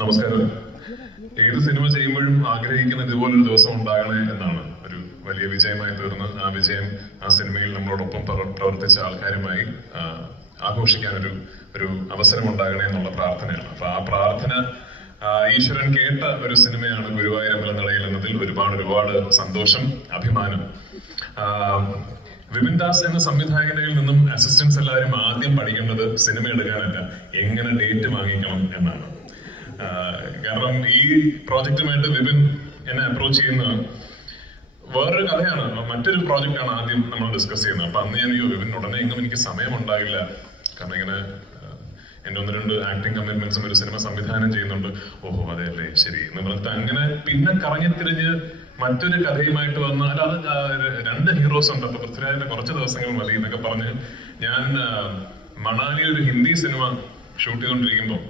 നമസ്കാരം. ഏത് സിനിമ ചെയ്യുമ്പോഴും ആഗ്രഹിക്കുന്ന ഇതുപോലൊരു ദിവസം ഉണ്ടാകണേ എന്നാണ്. ഒരു വലിയ വിജയമായി തീർന്ന് ആ വിജയം ആ സിനിമയിൽ നമ്മളോടൊപ്പം പ്രവർത്തിച്ച ആൾക്കാരുമായി ആഘോഷിക്കാൻ ഒരു അവസരം ഉണ്ടാകണേ എന്നുള്ള പ്രാർത്ഥനയാണ്. അപ്പൊ ആ പ്രാർത്ഥന ഈശ്വരൻ കേട്ട ഒരു സിനിമയാണ് ഗുരുവായൂരമ്പലനടയിൽ എന്നതിൽ ഒരുപാട് സന്തോഷം, അഭിമാനം. വിപിൻ ദാസ് എന്ന സംവിധായകനിൽ നിന്നും അസിസ്റ്റൻസ് എല്ലാവരും ആദ്യം പഠിക്കേണ്ടത് സിനിമ എടുക്കാനല്ല, എങ്ങനെ ഡേറ്റ് വാങ്ങിക്കണം എന്നാണ്. കാരണം ഈ പ്രോജക്റ്റുമായിട്ട് വിപിൻ എന്നെ അപ്രോച്ച് ചെയ്യുന്ന വേറൊരു കഥയാണ്. മറ്റൊരു പ്രോജക്റ്റാണ് ആദ്യം നമ്മൾ ഡിസ്കസ് ചെയ്യുന്നത്. അപ്പൊ അന്ന് ഞാൻ വിപിൻ ഉടനെ എങ്ങും എനിക്ക് സമയം ഉണ്ടാവില്ല, കാരണം ഇങ്ങനെ എന്റെ 1-2 ആക്ടിങ് കമ്മിറ്റ്മെന്റ്സും ഒരു സിനിമ സംവിധാനം ചെയ്യുന്നുണ്ട്. ഓഹോ അതെ അല്ലേ, ശരി എന്ന് പറഞ്ഞിട്ട് അങ്ങനെ പിന്നെ കറങ്ങിത്തിരിഞ്ഞ് മറ്റൊരു കഥയുമായിട്ട് വന്ന് അത് 2 ഹീറോസ് ഉണ്ട്, അപ്പൊ പൃഥ്വിരാജിന്റെ കുറച്ച് ദിവസങ്ങൾ മതി എന്നൊക്കെ പറഞ്ഞ് ഞാൻ മണാലിയിൽ ഒരു ഹിന്ദി സിനിമ ഷൂട്ട് ചെയ്തുകൊണ്ടിരിക്കുമ്പോൾ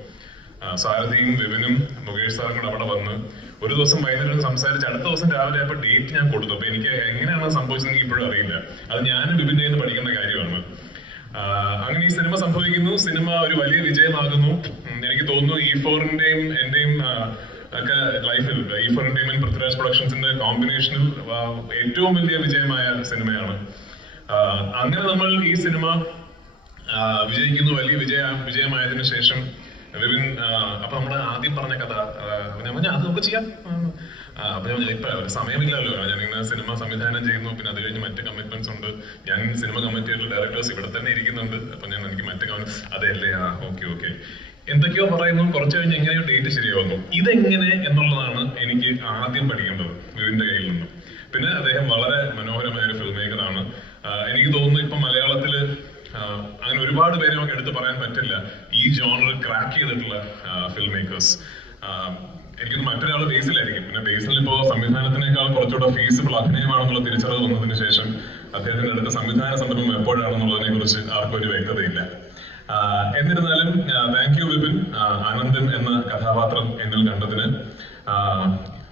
സാരഥിയും വിപിനും മുകേഷ് സാറും കൂടെ അവിടെ വന്ന് ഒരു ദിവസം വൈകുന്നേരം സംസാരിച്ച് അടുത്ത ദിവസം രാവിലെ ആയപ്പോൾ ഡേറ്റ് ഞാൻ കൊടുത്തു. അപ്പൊ എനിക്ക് എങ്ങനെയാണ് സംഭവിച്ചത് എനിക്ക് ഇപ്പോഴും അറിയില്ല. അത് ഞാനും വിപിന്റെ നിന്ന് പഠിക്കേണ്ട കാര്യമാണ്. അങ്ങനെ ഈ സിനിമ സംഭവിക്കുന്നു, സിനിമ ഒരു വലിയ വിജയമാകുന്നു. എനിക്ക് തോന്നുന്നു E4-ന്റെയും എന്റെയും ഒക്കെ ലൈഫിൽ E4 എന്റർടൈൻമെന്റ് പൃഥ്വിരാജ് പ്രൊഡക്ഷൻസിന്റെ കോമ്പിനേഷനിൽ ഏറ്റവും വലിയ വിജയമായ സിനിമയാണ്. അങ്ങനെ നമ്മൾ ഈ സിനിമ വിജയിക്കുന്നു. വലിയ വിജയമായതിനു ശേഷം വിപിൻ അപ്പൊ നമ്മള് ആദ്യം പറഞ്ഞ കഥ ഞാൻ അത് നമുക്ക് ചെയ്യാം. അപ്പൊ ഞാൻ ഇപ്പൊ സമയമില്ലല്ലോ, ഞാനിങ്ങനെ സിനിമ സംവിധാനം ചെയ്യുന്നു, പിന്നെ അത് കഴിഞ്ഞ് മറ്റ് കമ്മിറ്റ്മെന്റ്സ് ഉണ്ട്. ഞാൻ സിനിമ കമ്മിറ്റിയിലുള്ള ഡയറക്ടേഴ്സ് ഇവിടെ തന്നെ ഇരിക്കുന്നുണ്ട്. അപ്പൊ എനിക്ക് മറ്റ് അതെയല്ലേ, ഓക്കെ എന്തൊക്കെയോ പറയുന്നു. കുറച്ച് കഴിഞ്ഞ് എങ്ങനെയോ ഡേറ്റ് ശരിയാവുന്നു. ഇതെങ്ങനെ എന്നുള്ളതാണ് എനിക്ക് ആദ്യം പഠിക്കേണ്ടത് വിപിന്റെ കയ്യിൽ നിന്നും. പിന്നെ അദ്ദേഹം വളരെ മനോഹരമായ ഒരു ഫിൽം മേക്കറാണ്. എനിക്ക് തോന്നുന്നു ഇപ്പൊ മലയാളത്തില് അങ്ങനെ ഒരുപാട് പേരെ നമുക്ക് എടുത്ത് പറയാൻ പറ്റില്ല ഈ ജോണർ ക്രാക്ക് ചെയ്തിട്ടുള്ള ഫിൽം മേക്കേഴ്സ്. എനിക്കൊന്ന് മറ്റൊരാൾ ബേസിലായിരിക്കും. പിന്നെ ബേസിൽ ഇപ്പോ സംവിധാനത്തിനേക്കാൾ കുറച്ചുകൂടെ ഫീസിബിൾ അഭിനയമാണെന്നുള്ള തിരിച്ചറിവ് വന്നതിന് ശേഷം അദ്ദേഹത്തിന്റെ അടുത്ത സംവിധാന സംരംഭം എപ്പോഴാണെന്നുള്ളതിനെ കുറിച്ച് ആർക്കും ഒരു വ്യക്തതയില്ല. എന്നിരുന്നാലും താങ്ക് യു വിപിൻ, ആനന്ദൻ എന്ന കഥാപാത്രം എന്നിൽ കണ്ടതിന്.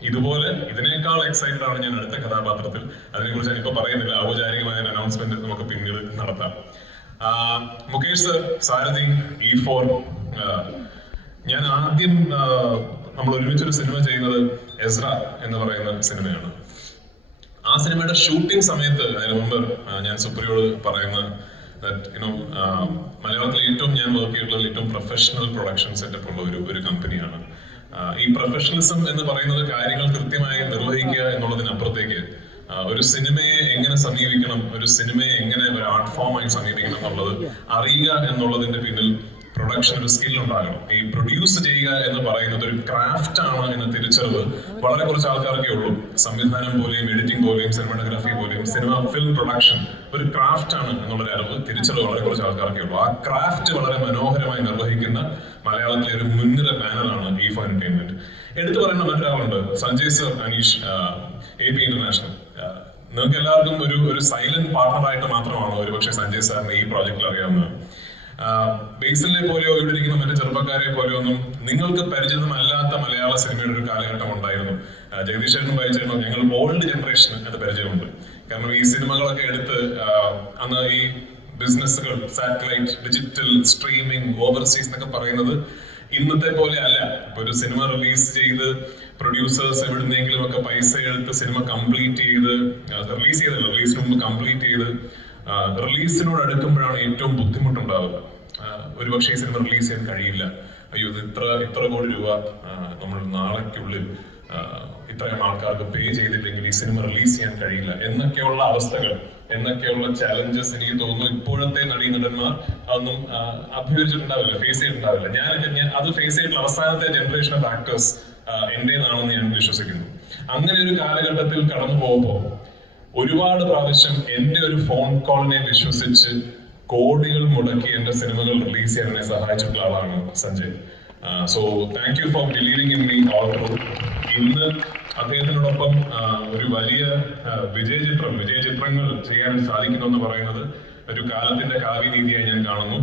ഇതുപോലെ ഇതിനേക്കാൾ എക്സൈറ്റഡ് ആണ് ഞാൻ അടുത്ത കഥാപാത്രത്തിൽ. അതിനെക്കുറിച്ച് ഞാനിപ്പോ പറയുന്നില്ല, ഔപചാരികമായ അനൗൺസ്മെന്റ് നമുക്ക് പിന്നീട് നടത്താം. മുകേഷ് സർ, സാരഥി, E4. ഞാൻ ആദ്യം നമ്മൾ ഒരുമിച്ചൊരു സിനിമ ചെയ്യുന്നത് എസ്ര എന്ന് പറയുന്ന സിനിമയാണ്. ആ സിനിമയുടെ ഷൂട്ടിംഗ് സമയത്ത് അതിന് മുമ്പ് ഞാൻ സുപ്രിയോട് പറയുന്ന മലയാളത്തിൽ ഏറ്റവും ഞാൻ വർക്ക് ചെയ്തിട്ടുള്ള ഏറ്റവും പ്രൊഫഷണൽ പ്രൊഡക്ഷൻ സെറ്റപ്പ് ഉള്ള ഒരു കമ്പനിയാണ്. ഈ പ്രൊഫഷണലിസം എന്ന് പറയുന്നത് കാര്യങ്ങൾ കൃത്യമായി നിർവഹിക്കുക എന്നുള്ളതിനപ്പുറത്തേക്ക് ഒരു സിനിമയെ എങ്ങനെ സമീപിക്കണം, ഒരു സിനിമയെ എങ്ങനെ ഒരു ആർട്ട് ഫോമായി സമീപിക്കണം എന്നുള്ളത് അറിയുക എന്നുള്ളതിന്റെ പിന്നിൽ പ്രൊഡക്ഷൻ ഒരു സ്കിൽ ഉണ്ടാകണം. ഈ പ്രൊഡ്യൂസ് ചെയ്യുക എന്ന് പറയുന്നത് ഒരു ക്രാഫ്റ്റ് ആണ് എന്ന തിരിച്ചറിവ് വളരെ കുറച്ച് ആൾക്കാർക്കേ ഉള്ളൂ. സംവിധാനം പോലെയും എഡിറ്റിംഗ് പോലെയും സിനിമാറ്റോഗ്രാഫി പോലെയും ഫിലിം പ്രൊഡക്ഷൻ ഒരു ക്രാഫ്റ്റ് ആണ് എന്നുള്ളൊരു അറിവ് തിരിച്ചറിവ് വളരെ കുറച്ച് ആൾക്കാർക്കേ ഉള്ളൂ. ആ ക്രാഫ്റ്റ് വളരെ മനോഹരമായി നിർവഹിക്കുന്ന മലയാളത്തിലെ ഒരു മുൻനിര ബാനറാണ് E4 എന്റർടൈൻമെന്റ്. എടുത്തു പറയുന്ന മറ്റൊരാളുണ്ട്, Sanjay sir, Aneesh, AP international. നിങ്ങൾക്ക് എല്ലാവർക്കും ഒരു സൈലന്റ് പാർട്ണറായിട്ട് മാത്രമാണ് ഒരുപക്ഷെ സഞ്ജയ് സാറിന് ഈ പ്രോജക്റ്റിൽ അറിയാവുന്നത്. ബേസിലെ പോലെയോ ഇവിടെ ഇരിക്കുന്ന മറ്റു ചെറുപ്പക്കാരെ പോലെയോ ഒന്നും നിങ്ങൾക്ക് പരിചിതമല്ലാത്ത മലയാള സിനിമയുടെ ഒരു കാലഘട്ടം ഉണ്ടായിരുന്നു. ജഗദീഷ് ചേട്ടനും വായിച്ചേട്ടനും ഞങ്ങൾ ഓൾഡ് ജനറേഷന് അത് പരിചയമുണ്ട്. കാരണം ഈ സിനിമകളൊക്കെ എടുത്ത് അന്ന് ഈ ബിസിനസ്സുകൾ, സാറ്റലൈറ്റ്, ഡിജിറ്റൽ, സ്ട്രീമിംഗ്, ഓവർസീസ് എന്നൊക്കെ പറയുന്നത് ഇന്നത്തെ പോലെ അല്ല. ഇപ്പൊ ഒരു സിനിമ റിലീസ് ചെയ്ത് പ്രൊഡ്യൂസേഴ്സ് എവിടുന്നെങ്കിലും ഒക്കെ പൈസ എടുത്ത് സിനിമ കംപ്ലീറ്റ് ചെയ്ത് റിലീസിന് മുമ്പ് കംപ്ലീറ്റ് ചെയ്ത് റിലീസിനോട് അടുക്കുമ്പോഴാണ് ഏറ്റവും ബുദ്ധിമുട്ടുണ്ടാവുക. ഒരുപക്ഷെ ഈ സിനിമ റിലീസ് ചെയ്യാൻ കഴിയില്ല, അയ്യോ ഇത് ഇത്ര കോടി രൂപ നമ്മൾ നാളേക്കുള്ളിൽ ഇത്രയും ആൾക്കാർക്ക് പേ ചെയ്തില്ലെങ്കിൽ ഈ സിനിമ റിലീസ് ചെയ്യാൻ കഴിയില്ല എന്നൊക്കെയുള്ള അവസ്ഥകൾ, എന്നൊക്കെയുള്ള ചാലഞ്ചസ് എനിക്ക് തോന്നുന്നു ഇപ്പോഴത്തെ നടീനടന്മാർ അതൊന്നും അഭിമുഖീകരിച്ചിട്ടുണ്ടാവില്ല, ഫേസ് ചെയ്തിട്ടുണ്ടാവില്ല. ഞാൻ അത് ഫേസ് ചെയ്തിട്ടുള്ള അവസാനത്തെ ജനറേഷൻ ഓഫ് ആക്ടേഴ്സ് എന്റേതാണെന്ന് ഞാൻ വിശ്വസിക്കുന്നു. അങ്ങനെ ഒരു കാലഘട്ടത്തിൽ കടന്നു പോകുമ്പോൾ ഒരുപാട് പ്രാവശ്യം എന്റെ ഒരു ഫോൺ കോളിനെ വിശ്വസിച്ച് കോടികൾ മുടക്കി എന്റെ സിനിമകൾ റിലീസ് ചെയ്യാൻ എന്നെ സഹായിച്ചിട്ടുള്ള ആളാണ് Sanjay. So thank you for believing in me all through. ഇന്ന് അദ്ദേഹത്തിനോടൊപ്പം ഒരു വലിയ വിജയചിത്രങ്ങൾ ചെയ്യാൻ സാധിക്കുന്നു എന്ന് പറയുന്നത് ഒരു കാലത്തിന്റെ കാവ്യനീതിയായി ഞാൻ കാണുന്നു.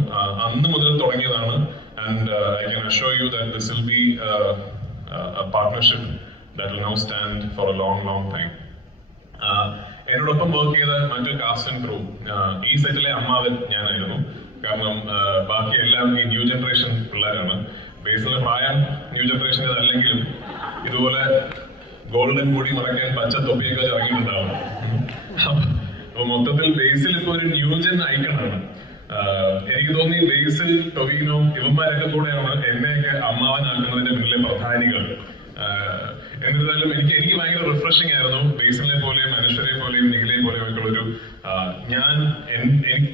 അന്ന് മുതൽ തുടങ്ങിയതാണ്. And I can assure you that this will be a partnership that will now stand for a long time. എന്നോടൊപ്പം വർക്ക് ചെയ്ത മറ്റു കാസ്റ്റ് ആൻഡ് ക്രൂ, ഈ സെറ്റിലെ അമ്മാവൻ ഞാനായിരുന്നു. കാരണം ബാക്കി എല്ലാം ഈ ന്യൂ ജനറേഷൻ ജനറേഷൻ പിള്ളേരാണ്. ബേസിലെ പ്രായം ന്യൂ ജനറേഷൻ്റെ അല്ലെങ്കിലും ഇതുപോലെ ഗോൾഡൻ കൂടി മറക്കാൻ പച്ച തൊപ്പിയൊക്കെ ഇറങ്ങിയിട്ടുണ്ടാവും. അപ്പൊ മൊത്തത്തിൽ ബേസിൽ ഇപ്പൊ ഒരു ന്യൂജൻ ഐക്കണാണ്. എനിക്ക് തോന്നി ബേസിൽ, ടൊവിനോ ഇവന്മാരൊക്കെ കൂടെയാണ് എന്നെയൊക്കെ അമ്മാവനാക്കുന്നതിന്റെ പിന്നിലെ പ്രധാനികൾ. എന്നിരുന്നാലും എനിക്ക് ഭയങ്കര റിഫ്രഷിംഗ് ആയിരുന്നു ബേസിലെ പോലെയും മനുഷ്യരെ പോലെയും നിഖിലെ പോലെയും ഒക്കെ ഉള്ളൊരു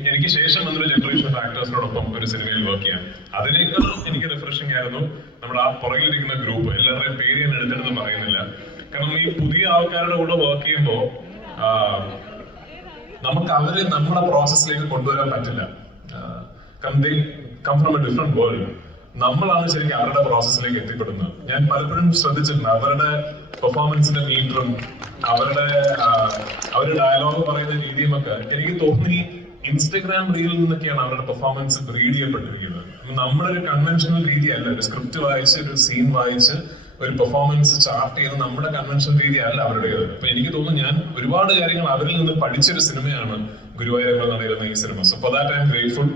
എനിക്ക് ശേഷം വന്നൊരു ജനറേഷൻ ഓഫ് ആക്ടേഴ്സിനോടൊപ്പം ഒരു സിനിമയിൽ വർക്ക് ചെയ്യാം. അതിനേക്കാൾ എനിക്ക് റിഫ്രഷിംഗ് ആയിരുന്നു നമ്മുടെ ആ പുറകിലിരിക്കുന്ന ഗ്രൂപ്പ്. എല്ലാവരുടെയും പേര് ഞാൻ എടുത്തിട്ടൊന്നും പറയുന്നില്ല. കാരണം ഈ പുതിയ ആൾക്കാരുടെ കൂടെ വർക്ക് ചെയ്യുമ്പോൾ നമുക്ക് അവരെ നമ്മുടെ പ്രോസസ്സിലേക്ക് കൊണ്ടുവരാൻ പറ്റില്ല. കാരണം they come from a different world. നമ്മളാണ് ശരിക്കും അവരുടെ പ്രോസസ്സിലേക്ക് എത്തിപ്പെടുന്നത്. ഞാൻ പലപ്പോഴും ശ്രദ്ധിച്ചിട്ടുണ്ട് അവരുടെ പെർഫോമൻസിന്റെ മീറ്ററും അവരുടെ ഡയലോഗ് പറയുന്ന രീതിയും ഒക്കെ. എനിക്ക് തോന്നി ഇൻസ്റ്റഗ്രാം റീലിൽ നിന്നൊക്കെയാണ് അവരുടെ പെർഫോമൻസ് ബ്രീഡ് ചെയ്യപ്പെട്ടിരിക്കുന്നത്. നമ്മുടെ ഒരു കൺവെൻഷണൽ രീതിയല്ല. ഒരു സ്ക്രിപ്റ്റ് വായിച്ച് ഒരു സീൻ വായിച്ച് ഒരു പെർഫോമൻസ് ചാർട്ട് ചെയ്യുന്ന നമ്മുടെ കൺവെൻഷണൽ രീതിയല്ല അവരുടേത്. അപ്പൊ എനിക്ക് തോന്നുന്നു ഞാൻ ഒരുപാട് കാര്യങ്ങൾ അവരിൽ നിന്ന് പഠിച്ചൊരു സിനിമയാണ് ഗുരുവായൂരപ്പൻ നടക്കുന്ന ഈ cinema. So for that I M grateful.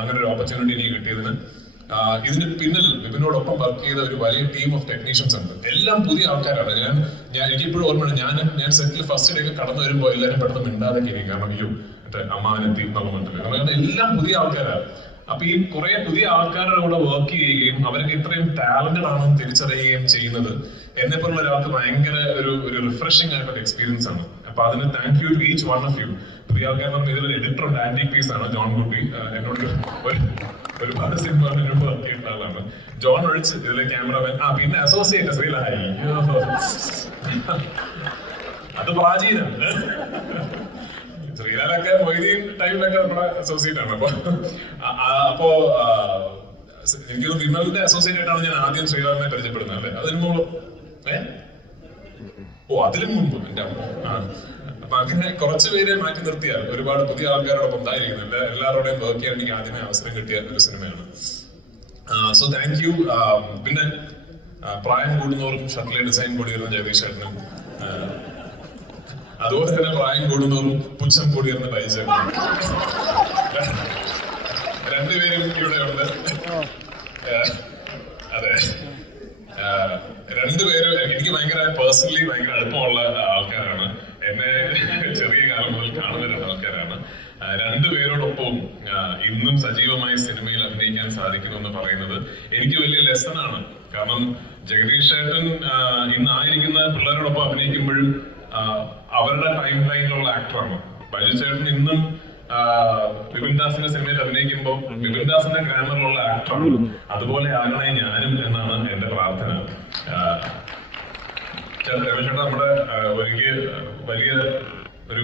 അങ്ങനെ ഒരു ഓപ്പർച്യൂണിറ്റി എനിക്ക് കിട്ടിയതിന്. ഇതിന് പിന്നിൽ വിപിനോടൊപ്പം വർക്ക് ചെയ്ത ഒരു വലിയ ടീം ഓഫ് ടെക്നീഷ്യൻസ് ഉണ്ട്. എല്ലാം പുതിയ ആൾക്കാരാണ്. എനിക്കിപ്പോഴും ഓർമ്മയുണ്ട്, ഞാൻ സെറ്റിൽ ഫസ്റ്റ് ഡേ ഒക്കെ കടന്നു വരുമ്പോൾ എല്ലാവരും പെട്ടെന്ന് മിണ്ടാതെ ഇരിക്കും. കാരണം അയ്യോ മറ്റേ അമ്മാവനെത്തി എന്നുള്ള മട്ടില്ല. കാരണം എല്ലാം പുതിയ ആൾക്കാരാണ്. അപ്പൊ ഈ കുറെ പുതിയ ആൾക്കാരുടെ കൂടെ വർക്ക് ചെയ്യുകയും അവരൊക്കെ ഇത്രയും ടാലന്റഡ് ആണെന്ന് തിരിച്ചറിയുകയും ചെയ്യുന്നത് എന്നെ പോലുള്ള ഒരാൾക്ക് ഭയങ്കര ഒരു റിഫ്രഷിംഗ് ആയിട്ടുള്ള എക്സ്പീരിയൻസ് ആണ്. അപ്പൊ അതിന് thank you to each one of you. പുതിയ ആൾക്കാർ നമ്മൾ ഇതിൽ എഡിറ്റർ ഉണ്ട്, ആന്റിക് പീസ് ആണ് ജോൺ കുട്ടി. എന്നോട് ഒരുപാട് സിനിമകൾ എന്നോട് വർക്ക് ചെയ്യുന്ന ആളാണ്. ജോൺ ഒഴിച്ച് ഇതിലെ ക്യാമറമാൻ. പിന്നെ അസോസിയേറ്റ് ശ്രീലായി, അത് പ്രാചീനാണ്. ശ്രീലാലൊക്കെ മൊയ്തീൻ ടൈമിലൊക്കെ നമ്മുടെ അസോസിയേറ്റ് ആണ്. അപ്പോ എനിക്ക് വിമലിന്റെ അസോസിയേറ്റ് ആയിട്ടാണ് ഞാൻ ആദ്യം ശ്രീലാലിനെ പരിചയപ്പെടുന്നത്. അല്ലെ അതിന് മുമ്പ് അതിലും മുമ്പ് എന്റെ അപ്പൊ അങ്ങനെ കുറച്ചു പേരെ മാറ്റി നിർത്തിയാൽ ഒരുപാട് പുതിയ ആൾക്കാരോടൊപ്പം ഉണ്ടായിരിക്കുന്നുണ്ട്. എല്ലാവരുടെയും വർക്ക് ചെയ്യാൻ എനിക്ക് ആദ്യമേ അവസരം കിട്ടിയ ഒരു സിനിമയാണ്. So thank you. പിന്നെ പ്രായം കൂടുന്നവരും ഷട്ടിലെ ഡിസൈൻ കൂടിയിരുന്ന ജഗദീഷ് ചേട്ടനും, അതുപോലെ തന്നെ പ്രായം കൂടുന്നവരും പുച്ഛം കൂടിയിരുന്ന ബൈജേട്ടനും രണ്ടുപേരും ഇവിടെ ഉണ്ട്. അതെ, രണ്ടുപേരും എനിക്ക് ഭയങ്കര പേഴ്സണലി ഭയങ്കര അടുപ്പമുള്ള ആൾക്കാരാണ്. എന്നെ ചെറിയ കാലം മുതൽ കാണുന്ന രണ്ട് ആൾക്കാരാണ്. രണ്ടുപേരോടൊപ്പം ഇന്നും സജീവമായി സിനിമയിൽ അഭിനയിക്കാൻ സാധിക്കുന്നു എന്ന് പറയുന്നത് എനിക്ക് വലിയ ലെസൺ ആണ്. കാരണം ജഗദീഷ് ചേട്ടൻ ഇന്നായിരിക്കുന്ന പിള്ളേരോടൊപ്പം അഭിനയിക്കുമ്പോഴും അവരുടെ ടൈം ലൈനിലുള്ള ആക്ടറാണ്. ബൈജു ചേട്ടൻ ഇന്നും വിപിൻ ദാസിന്റെ സിനിമയിൽ അഭിനയിക്കുമ്പോൾ വിപിൻ ദാസിന്റെ ഗ്രാമറിലുള്ള ആക്ടറാണ്. അതുപോലെ ആകണേ ഞാനും എന്നാണ് എന്റെ പ്രാർത്ഥന. രമേശ് നമ്മുടെ വലിയ ഒരു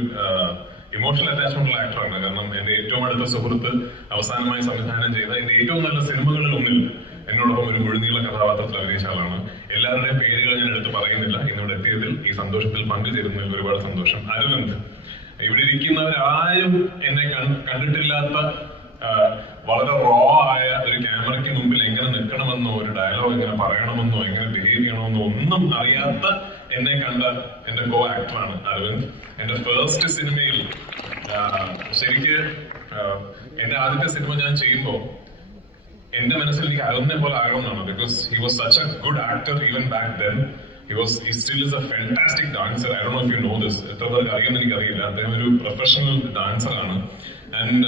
ഇമോഷണൽ അറ്റാച്ച്മെന്റ് ഉള്ള ആക്ടറാണ്. കാരണം എന്റെ ഏറ്റവും അടുത്ത സുഹൃത്ത് അവസാനമായി സംവിധാനം ചെയ്ത എന്റെ ഏറ്റവും നല്ല സിനിമകളിൽ ഒന്നിൽ എന്നോടൊപ്പം ഒരു മുഴുനീള കഥാപാത്രത്തിൽ അഭിനയിച്ച ആളാണ്. എല്ലാവരുടെയും പേരുകൾ ഞാൻ എടുത്ത് പറയുന്നില്ല. ഇന്നിവിടെ എത്തിയതിൽ ഈ സന്തോഷത്തിൽ പങ്കുചേരുന്നതിൽ ഒരുപാട് സന്തോഷം. അരവിന്ദ്, ഇവിടെ ഇരിക്കുന്നവരാരും എന്നെ കണ്ടിട്ടില്ലാത്ത വളരെ റോ ആയ ഒരു ക്യാമറയ്ക്ക് മുമ്പിൽ എങ്ങനെ നിൽക്കണമെന്നോ ഒരു ഡയലോഗ് എങ്ങനെ പറയണമെന്നോ എങ്ങനെ ബിഹേവ് ചെയ്യണമെന്നോ ഒന്നും അറിയാത്ത എന്നെ കണ്ട എന്റെ കോ ആക്ടറാണ് അരവിന്ദ്. എന്റെ ഫസ്റ്റ് സിനിമയിൽ ശരിക്ക് എന്റെ ആദ്യത്തെ സിനിമ ഞാൻ ചെയ്യുമ്പോൾ എന്റെ മനസ്സിൽ എനിക്ക് അരവിന്ദിനെ പോലെ ആകണമെന്നാണ്. Because he was such a good actor even back then. He still is a fantastic dancer. I don't know if you know this. എത്ര പേർക്ക് അറിയുമെന്ന് എനിക്കറിയില്ല. അദ്ദേഹം ഒരു പ്രൊഫഷണൽ ഡാൻസർ ആണ്. ആൻഡ്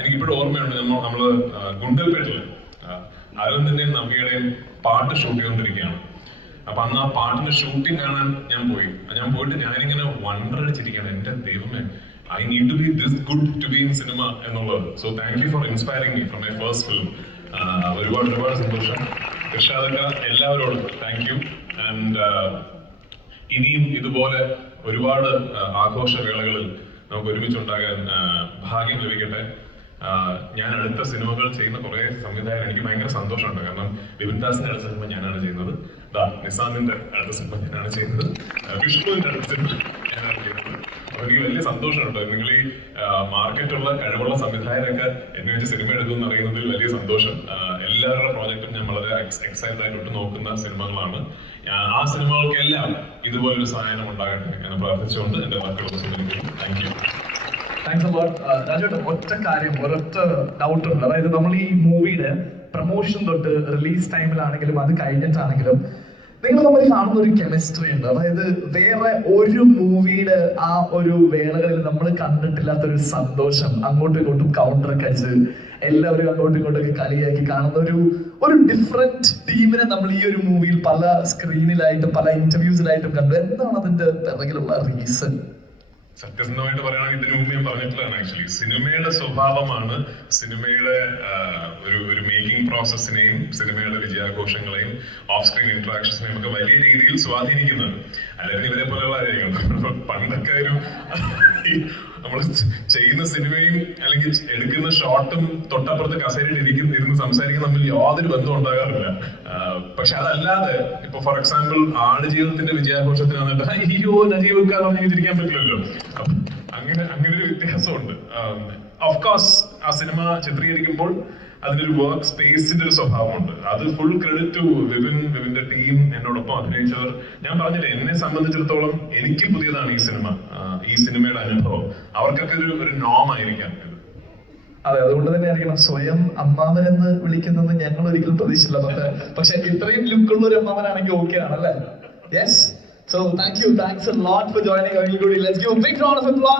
എനിക്കിപ്പോഴും ഓർമ്മയുണ്ട്, നമ്മള് ഗുണ്ടൽപേട്ടില് അരവിന്ദിന്റെയും നവ്യയുടെയും പാട്ട് ഷൂട്ട് ചെയ്തുകൊണ്ടിരിക്കുകയാണ്. അപ്പൊ അന്ന് ആ പാട്ടിന്റെ ഷൂട്ടിംഗ് കാണാൻ ഞാൻ പോയിട്ട് ഞാനിങ്ങനെ വണ്ടർ അടിച്ചിരിക്കുകയാണ്. എന്റെ ദൈവമേ, I need to be this good to be in cinema എന്നുള്ളത്. So thank you for inspiring me from my first film. ഒരുപാട് സന്തോഷം. ഇർഷാദക്ക, എല്ലാവരോടും താങ്ക് യു. ആൻഡ് ഇനിയും ഇതുപോലെ ഒരുപാട് ആഘോഷവേളകളിൽ നമുക്ക് ഒരുമിച്ചുണ്ടാകാൻ ഭാഗ്യം ലഭിക്കട്ടെ. ഞാൻ അടുത്ത സിനിമകൾ ചെയ്യുന്ന കുറെ സംവിധായകർ എനിക്ക് ഭയങ്കര സന്തോഷമുണ്ട്. കാരണം വിപിൻ ദാസിന്റെ അടുത്ത സിനിമ ഞാനാണ് ചെയ്യുന്നത്, നിസാമിന്റെ അടുത്ത സിനിമ ഞാനാണ് ചെയ്യുന്നത്, വിഷ്ണുവിന്റെ അടുത്ത സിനിമ ഞാനാണ് ചെയ്യുന്നത്. അപ്പൊ എനിക്ക് വലിയ സന്തോഷമുണ്ട്. നിങ്ങൾ ഈ മാർക്കറ്റുള്ള കഴിവുള്ള സംവിധായകരൊക്കെ എന്നെ വെച്ച് സിനിമ എടുക്കുമെന്ന് അറിയുന്നതിൽ വലിയ സന്തോഷം. എല്ലാവരുടെ പ്രോജക്റ്റും ഞാൻ വളരെ എക്സൈറ്റഡ് ആയിട്ട് നോക്കുന്ന സിനിമകളാണ്. ആ സിനിമകൾക്കെല്ലാം ഇതുപോലൊരു സഹായം ഉണ്ടാകട്ടെ എന്ന് പ്രാർത്ഥിച്ചുകൊണ്ട് എന്റെ വാക്കുകൾ താങ്ക് യു. Thanks a lot. രാജേട്ടൻ, ഒറ്റ കാര്യം, ഒരൊറ്റ ഡൗട്ട് ഉണ്ട്. അതായത് നമ്മൾ ഈ മൂവിയുടെ പ്രൊമോഷൻ തൊട്ട് റിലീസ് ടൈമിലാണെങ്കിലും അത് കഴിഞ്ഞിട്ടാണെങ്കിലും നിങ്ങൾ തമ്മിൽ കാണുന്ന ഒരു കെമിസ്ട്രി ഉണ്ട്. അതായത് വേറെ ഒരു മൂവിയുടെ ആ ഒരു വേളകളിൽ നമ്മൾ കണ്ടിട്ടില്ലാത്തൊരു സന്തോഷം, അങ്ങോട്ടും ഇങ്ങോട്ടും കൗണ്ടറൊക്കെ അടിച്ച് എല്ലാവരും അങ്ങോട്ടും ഇങ്ങോട്ടൊക്കെ കളിയാക്കി കാണുന്ന ഒരു ഡിഫറെന്റ് ടീമിനെ നമ്മൾ ഈ ഒരു മൂവിയിൽ പല സ്ക്രീനിലായിട്ടും പല ഇന്റർവ്യൂസിലായിട്ടും കണ്ടു. എന്താണ് അതിന്റെ പിറകിലുള്ള റീസൺ? സത്യസന്ധമായിട്ട് പറയുകയാണെങ്കിൽ ഇതിനു മുമ്പ് ഞാൻ പറഞ്ഞിട്ടുള്ളതാണ്. ആക്ച്വലി സിനിമയുടെ സ്വഭാവമാണ് സിനിമയുടെ ഒരു മേക്കിംഗ് പ്രോസസ്സിനെയും സിനിമയുടെ വിജയാഘോഷങ്ങളെയും ഓഫ് സ്ക്രീൻ ഇന്ററാക്ഷൻസിനെയും ഒക്കെ വലിയ രീതിയിൽ സ്വാധീനിക്കുന്നത്. അല്ലെങ്കിൽ ഇവരെ പോലെയുള്ള ആയിരിക്കണം. പണ്ടൊക്കെ ഒരു നമ്മൾ ചെയ്യുന്ന സിനിമയും അല്ലെങ്കിൽ എടുക്കുന്ന ഷോട്ടും തൊട്ടപ്പുറത്ത് കസേരയിൽ ഇരുന്ന് സംസാരിക്കുന്ന തമ്മിൽ യാതൊരു ബന്ധവും ഉണ്ടാകാറില്ല. പക്ഷെ അതല്ലാതെ ഇപ്പൊ ഫോർ എക്സാമ്പിൾ ആടുജീവിതത്തിന്റെ വിജയാഘോഷത്തിന് വന്നിട്ട് അയ്യോ നജീവൊക്കെ പറഞ്ഞിരിക്കാൻ പറ്റില്ലല്ലോ. അങ്ങനെ ഒരു വ്യത്യാസമുണ്ട്. ഓഫ് കോഴ്സ് ആ സിനിമ ചിത്രീകരിക്കുമ്പോൾ അതിനൊരു വർക്ക് സ്പേസിന്റെ ഒരു സ്വഭാവമുണ്ട്. അത് ഫുൾ ക്രെഡിറ്റ് ടു വിപിന്റെ ടീം, എന്നോടൊപ്പം അഭിനയിച്ചവർ. ഞാൻ പറഞ്ഞില്ല, എന്നെ സംബന്ധിച്ചിടത്തോളം എനിക്ക് പുതിയതാണ് ഈ സിനിമയുടെ അനുഭവം. അവർക്കൊക്കെ ഒരു നോം ആയിരിക്കാം ഇത്. അതെ, അതുകൊണ്ട് തന്നെ ആയിരിക്കണം സ്വയം അമ്മാവനെന്ന് വിളിക്കുന്നത് ഞങ്ങൾ ഒരിക്കലും പ്രതീക്ഷിച്ചില്ല. പക്ഷെ ഇത്രയും ലുക്കുള്ള ഒരു അമ്മാവനാണെങ്കിൽ ഓക്കെ ആണല്ലേ? Yes. So thank you. Thanks a lot for joining Akhil Gudi. Let's give a big round of applause.